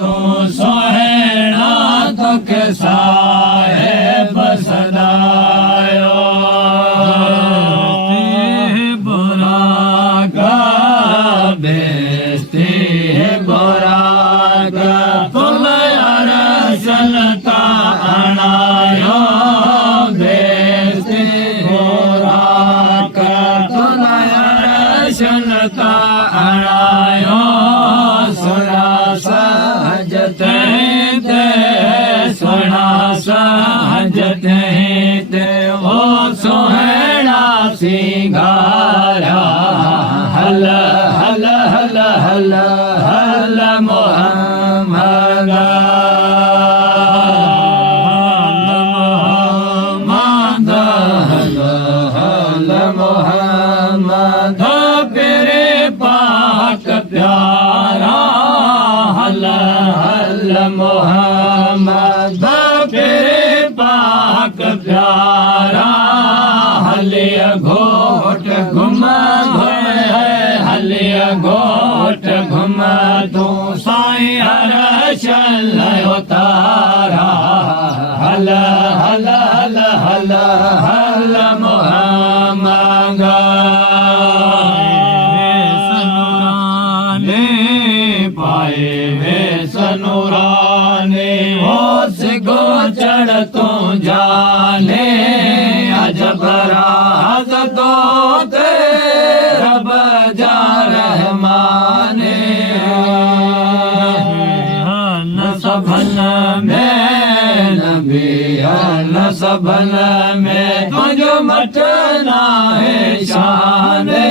तू सोहेणा दुख साहेब सदायो बुरा का बेस्ती बुरा का तुम अरसलता अनायो बेस्ती बुरा का तुम अरसलता अनायो सुना सहजते सुना सहजते वो सोहेणा सिंगारा हल हल हल हल हल मोहम्मद हल मोहम्मद तेरे पाक प्यारा हल हल मोहम्मद तेरे पाक प्यारा हलिया घोट घुम हलिया घोट घुम तू साईं अरशल उतारा हल हल हल हल हल मोहम्मद सनुराने पाए वे सनुराने होश गोचर तू जाने अजब राज तो रब जा रहमाने न सबन में नबी न सबन में तुझो मटना है शाने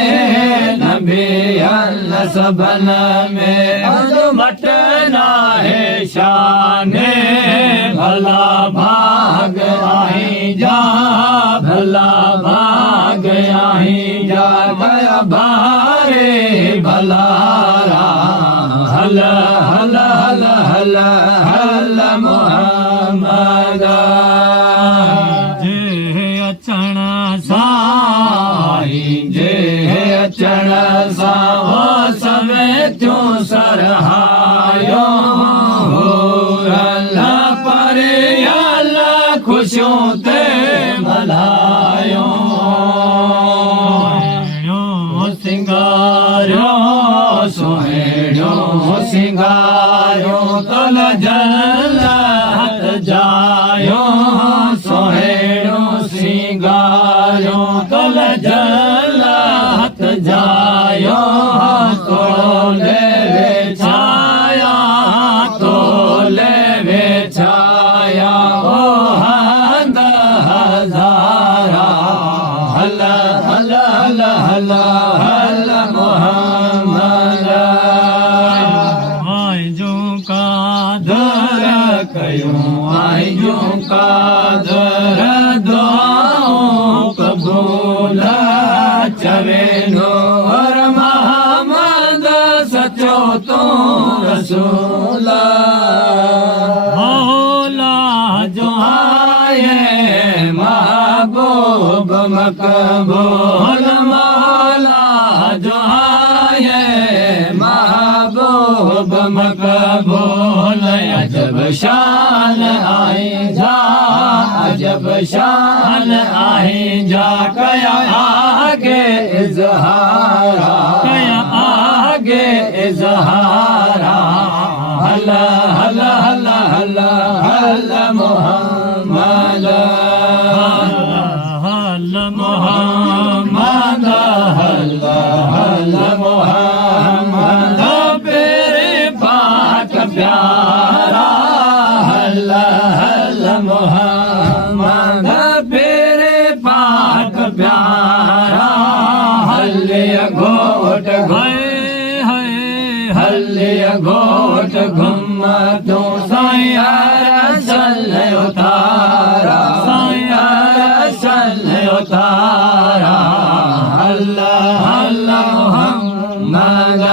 नबी न सबन में तुझो मटना है शाने भला भाग आई जा भला भाग आई जा गया भारे भलारा हल हल हल हल हल मोहम्मद जे अचण साई जे अचण सा हो सवे त्यों सरहायो अल्लाह पर अल्लाह खुशियों ते भलायो सिंगारो सोहेड़ो सिंगारो तल जन्नत जायो सोहेड़ो सिंगारो तल जन्नत जायो तोले वे छाया तोले वे छाया ओ हंद हजारा हल हल हल हल हल मोहम्मद आई जो का दर कयूं आई जो का दर दुआओं कबूल चवेनो और मोहम्मद सचो तो रसूल मौला जो आए महबूब मकबूल मौला जो आए महबूब मकबूल अजब शान आए जा अजब शान आए जा कया आगे इजहारा कया आगे इजहारा हल हल हल हल हल मोहम्मद हल मोहम्मद हल हल मोहम्मद तेरे पाक प्यारा हल हल मोहम्मद तेरे पाक प्यारा हल्ले घोट गए हल्ले घोट घुम तो साईं अरसल उतारा साईं अरसल उतारा अल्लाह अल्लाह मोहम्मद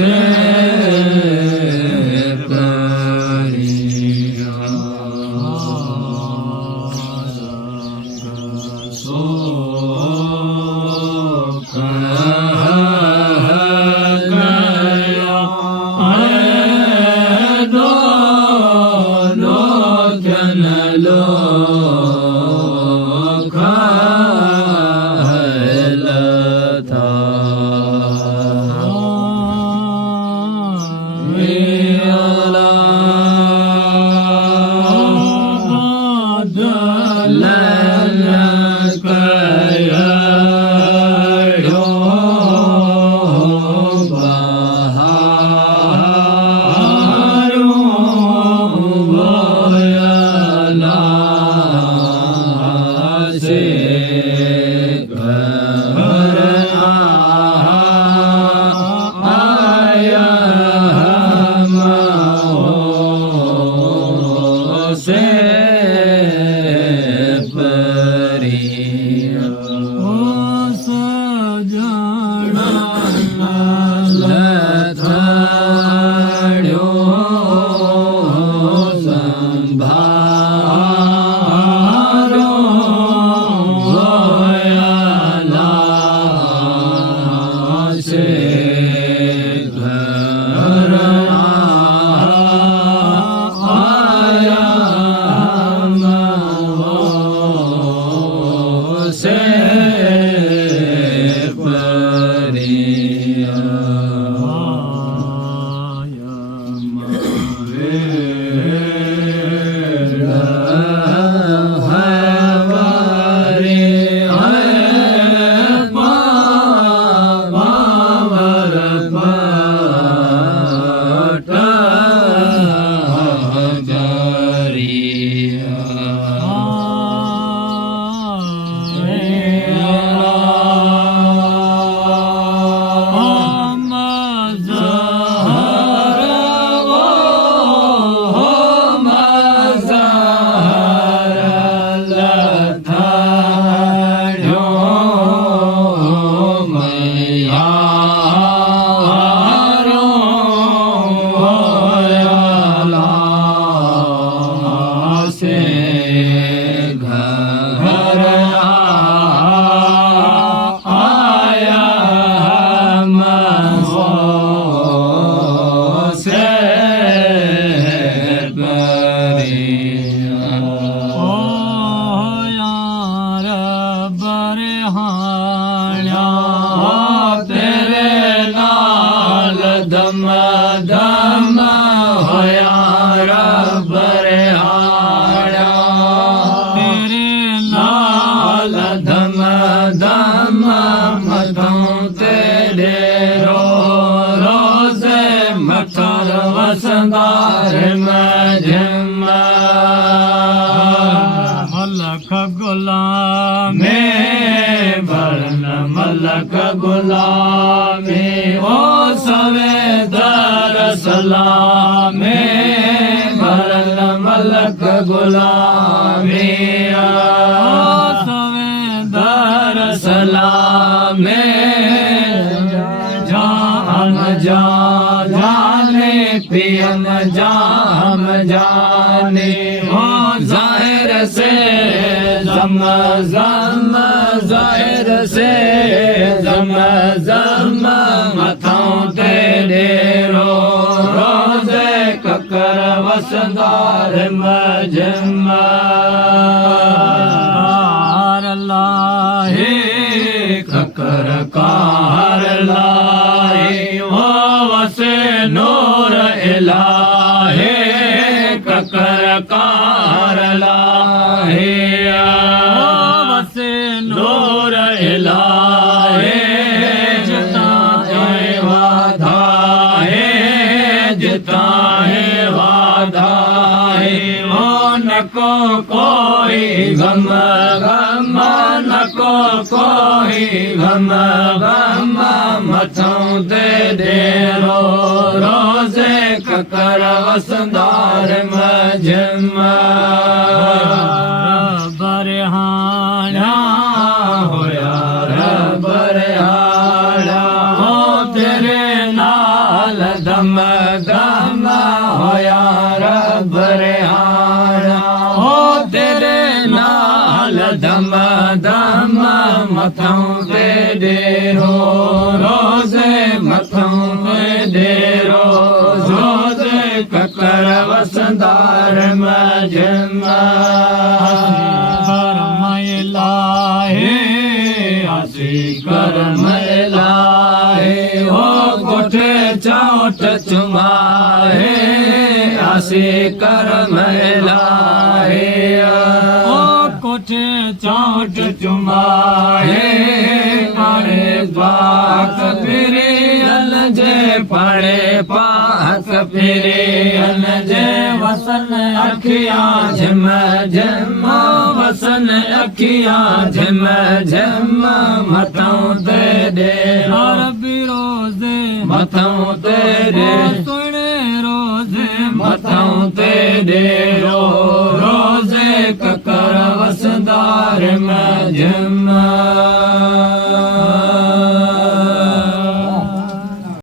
से परिया सो मलक गुलामी ओ सवे दर सलामी भरल मलक गुलामी ओ सवे दर सलामी जान जा जाने पियम जाम जाने ओ जाहिर से जम जम जाहिर से जम जम मथों ते डेरो रोज़े ककर वसदार मजमा लाहे ककर कार लाहे ओ वसे नूर इलाहे ककर कार लाहे वसे नूर इलाहे जिता है वादा है जिता है वादा है ओ नको कोई गम गम नको कोई गम गम मथों ते डेरो रोज़े ककर वसदार मजमा बरहाना होया बरहाना हो तेरे नाल दम दम होया रब रिहाना हो तेरे नाल दम दम मथों ते डेरो रोज़े मथों ते डेरो रोज़े ककर वसंदार मजमा करम लाए हो कोठे चौट चुमाए आसी करम लाए हो कोठे चौट चुमाए पारे पाक फिरे अलजे पारे पाक फिरे अलजे वसन अखियां झम झम वसन अखियां झम झम मथों ते दे रबी रोज़े मथों ते दे सुने रोज़े मथों ते दे रोज़े ककर वसदार मजमा